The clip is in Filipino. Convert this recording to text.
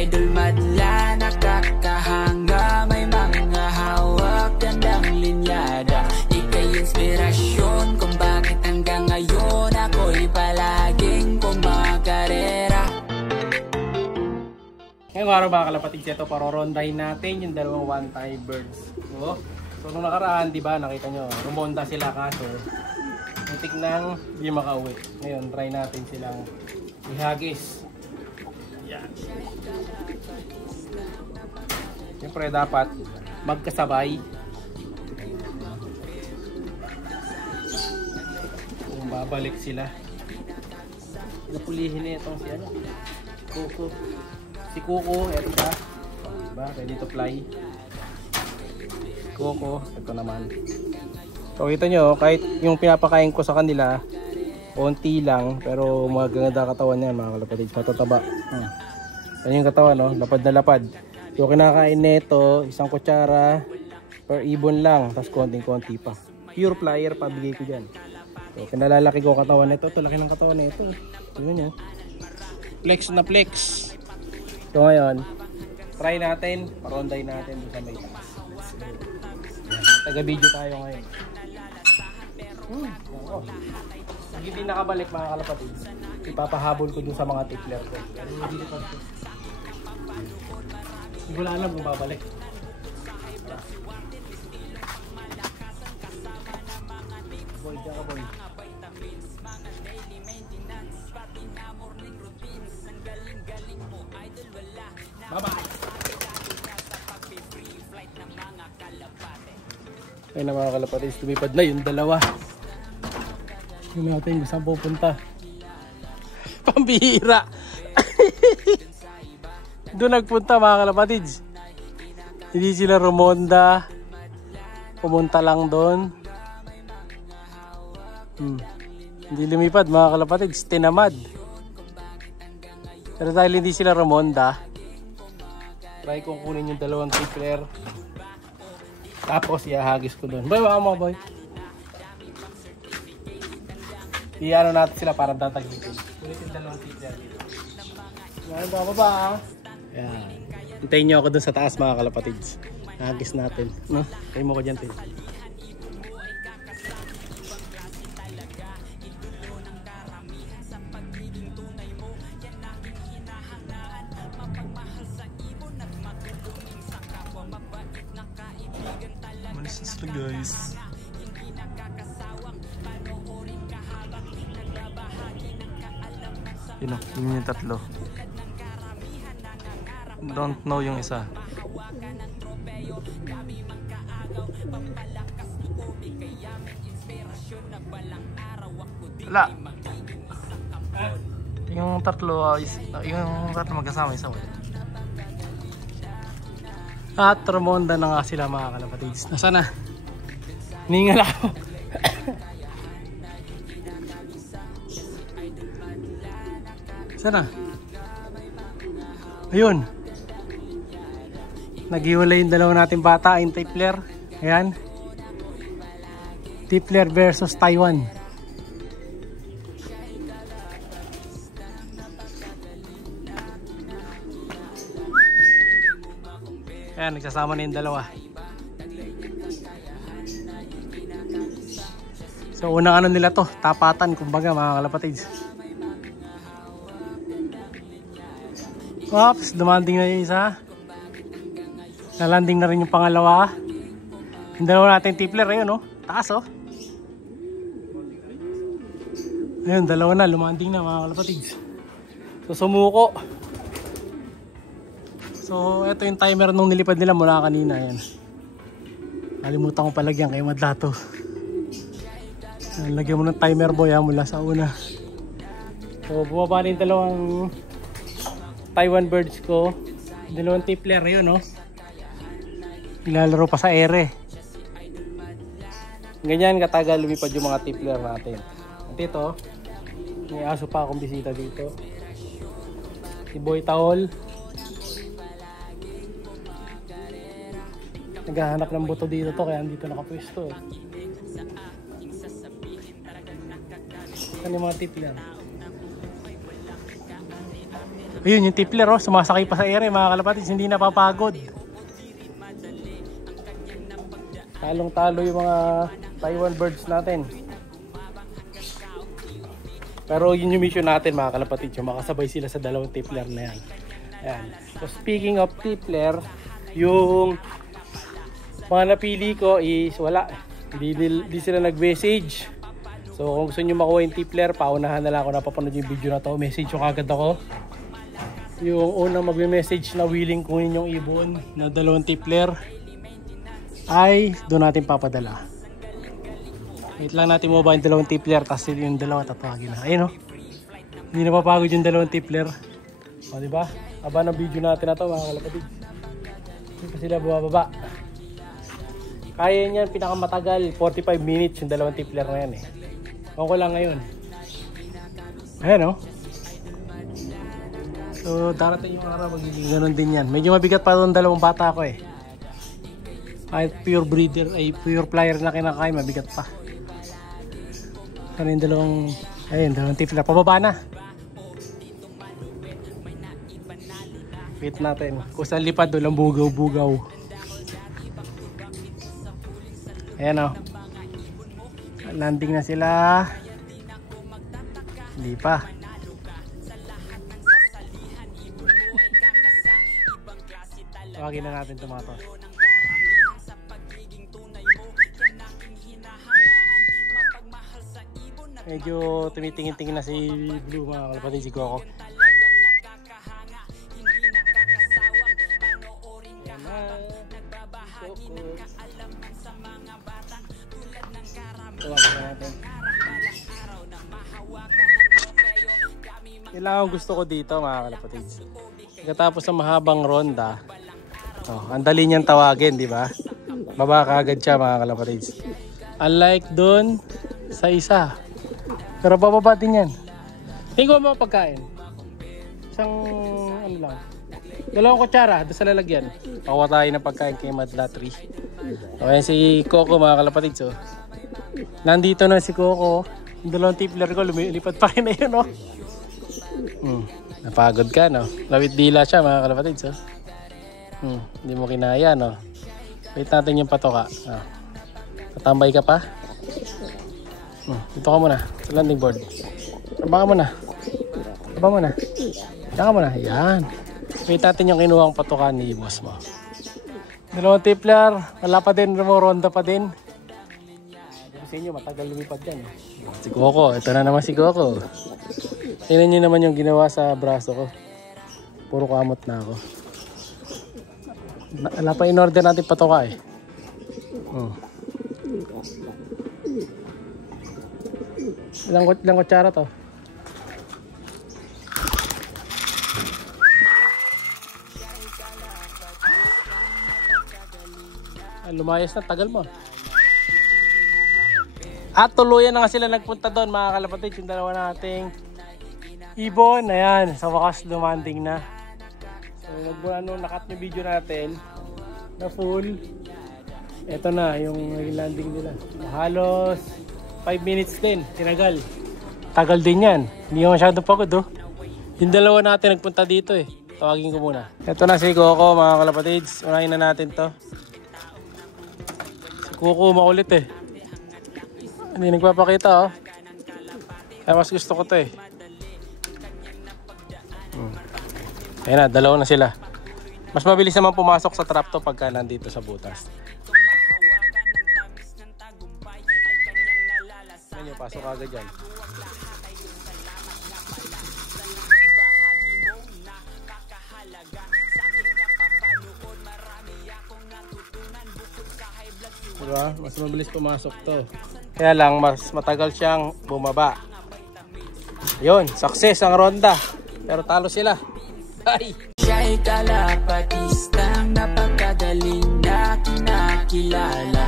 idol madla, nakakahanga, may mga hawak, gandang linyada. Ika'y inspirasyon kung bakit hanggang ngayon ako'y palaging kumakarera. Ngayong araw mga kalapatid, ito parorondahin natin yung dalawang one-tie birds. So nung nakaraan, di ba, nakita nyo, rumonda sila kaso muntik nang hindi makauwi. Ngayon, try natin silang ihagis. Yan. Siyempre dapat magkasabay. Kung babalik sila. Napulihin na itong si ano, Kuko. Si Kuko, eto siya. Diba? Ready to fly. Kuko, ito naman. So kita nyo, kahit yung pinapakain ko sa kanila, konti lang, pero magaganda katawan yan mga kalapatid. Matataba. Yan yung katawan, no? Lapad na lapad. So kinakain nito, isang kutsara per ibon lang, tapos konting-konti pa. Pure flyer, pabigay ko dyan. So pinalalaki ko katawan nito. Ito, laki ng katawan nito. Tignan nyo. Flex na flex. So ngayon, try natin, paronday natin doon sa may taas. Taga-video tayo ngayon. Pag hindi nakabalik mga kalapatid, ipapahabol ko dun sa mga tickler ko. Hindi ko alam kung babalik. Boy, dyan ka boy. Bye-bye! Ayun na mga kalapatid, lumipad na yung dalawa. Tingnan natin kung saan pupunta. Pambihira! Doon nagpunta mga kalapatid. Hindi sila rumonda. Pumunta lang doon. Hindi lumipad mga kalapatid, tinamad. Pero dahil hindi sila rumonda, try kong kunin yung dalawang tickler. Tapos ihahagis ko doon. Boy, mga boy. Iano natin sila para tatagitin. Kunin yung dalawang tickler dito. Yan, baba. Yan. Hintayin nyo ako doon sa taas mga kalapatids. Hagis natin. No? Tayo mo ko dyan, Tin. Malis na guys. Yun o, yun yung tatlo. Don't know yung isa. Wala. Yung tatlo, yung tatlo magkasama isa. At rumonda na nga sila mga kalapatids. Nasaan na? Ningal ako. Sana? Ayun. Naghiwalay yung dalawa natin bata, yung tippler. Ayan. Tippler versus Taiwan. Ayan, nagsasama na yung dalawa. So unang ano nila to, tapatan kumbaga mga kalapatids. Oops, dumanding na yung isa. Nalanding na rin yung pangalawa. Yung dalawa natin tippler, ayun oh, taas oh. Ayun, dalawa na, lumanding na mga kalapatids. So sumuko. So ito yung timer nung nilipad nila mula kanina. Yan. Nalimutan ko palagyan kay Madlato. Lagyan mo ng timer boy ha, mula sa una. So bumaba na yung dalawang Taiwan birds ko. Dalawang tippler yun no. Ilalaro pa sa ere. Ganyan katagal lumipad yung mga tippler natin. At ito, may aso pa akong bisita dito. Si Boy Taol. Naghahanap ng buto dito to, kaya dito nakapwesto eh. Ano yung mga tippler? Ayun yung tipler oh, sumasakay pa sa ere mga kalapatids, hindi napapagod. Talong talo yung mga Taiwan birds natin. Pero yun yung mission natin mga kalapatids, yung makasabay sila sa dalawang tipler na yan. Ayan. So speaking of tipler, yung mga napili ko is wala. Hindi sila nag-message. So kung gusto nyo makuha yung tipler, paunahan na lang ako napapanood yung video na to. Message yung agad ako. Yung unang magme-message na willing kunin yung ibon na dalawang tipler ay doon natin papadala. Wait lang natin mo ba yung dalawang tipler, kasi yung dalawa tatawagin na. Ayun o. Hindi na papagod yung dalawang tipler. O diba? Aba ng video natin na to mga kalapatid. Hindi pa sila bumababa. Kaya niyan pinakamatagal 45 minutes yung dalawang tipler na yan eh. Okay lang ngayon. Ayan o. So darating yung araw magiging ganun din yan. Medyo mabigat pa doon dalawang bata ko eh. Kahit pure breeder ay pure flyer na kinakain, mabigat pa. Ano yung dalawang tipler. Pababa na. Wait natin. Kung saan lipad doon ang bugaw-bugaw. Ayan o. Landing na sila. Hindi pa. Tawagin na natin ito mga to. Medyo tumitingin-tingin na si Blue mga kalapatid, si Coco. Ayan na. Coco. Tawagin na natin. Yan lang ang gusto ko dito mga kalapatid. Pagkatapos ng mahabang ronda, ang dali niyang tawagin, di ba? Baba kaagad siya mga kalapatids. Unlike doon sa isa. Pero bababa din yan. Tingin ko mga pagkain. Isang ano lang. Dalawang kutsara doon sa lalagyan. Pakuha tayo ng pagkain kay Madla 3. Okay, si Coco mga kalapatids. Oh. Nandito na si Coco. Yung dalawang tipler ko lumilipad pa rin na yun. Oh. Napagod ka no. Lawit dila siya mga kalapatids. Oh. Hindi mo kinaya no. Wait natin yung patoka. Tatambay ka pa. Dito ka muna sa landing board. Traba ka muna. Traba muna. Diyan ka muna. Yan. Wait natin yung kinuhang patoka ni boss mo. Dalawang tipler. Wala pa din. Ronda pa din. Sa inyo matagal lumipad yan. Si Coco. Ito na naman si Coco. Tingnan nyo naman yung ginawa sa braso ko. Puro kamot na ako. Wala pa in-order natin patoka eh. Ilang kutsara to? Lumayas na, tagal mo. At tuluyan na nga sila nagpunta doon mga kalapatid. Yung dalawa nating ibon. Ayan, sa wakas lumanding na. So nakat yung video natin na full. Ito na yung landing nila. Halos 5 minutes din. Tinagal. Tagal din yan. Hindi ko masyado pagod oh. Yung dalawa natin nagpunta dito eh. Tawagin ko muna. Ito na si Coco mga kalapatids. Unahin na natin to. Si Coco makulit eh. Hindi nagpapakita oh. Kaya mas gusto ko to eh. Ayan na, dalawa na sila. Mas mabilis naman pumasok sa trap to pagka nandito sa butas. Ayan yung pasok agad dyan. Diba? Mas mabilis pumasok to. Kaya lang, mas matagal siyang bumaba. Yun, success ang ronda. Pero talo sila. Ay! Siya'y kalapatistang napakagaling na kinakilala.